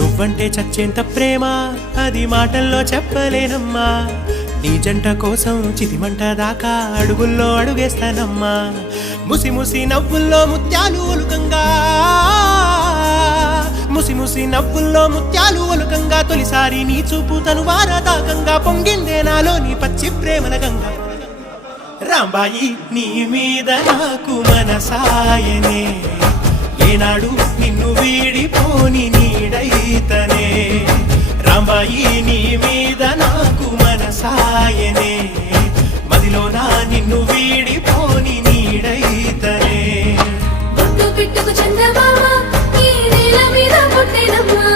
నువ్వంటే చచ్చేంత ప్రేమ అది మాటల్లో చెప్పలేనమ్మా నీ జంట కోసం చితిమంట దాకా అడుగుల్లో అడుగేస్తానమ్మా ముసి ముసి నవ్వుల్లో ముత్యాలు ఒలుకంగా ముసి ముసి నవ్వుల్లో ముత్యాలు ఒలుకంగా తొలిసారి నీ చూపు తను వారదాకంగా పొంగిందే నాలో నీ పచ్చి ప్రేమల గంగా రాంబాయి నీ మీద నాకు మనసాయనే ఏనాడు నిన్ను వీడిపోని నీడైతనే రాంబాయి నీ మీద నాకు మనసాయనే మదిలోన నిన్ను వీడిపోని నీడైతనే బొట్టు పెట్టుకు చందమామ ఈ నేల మీద పుట్టినమ్మా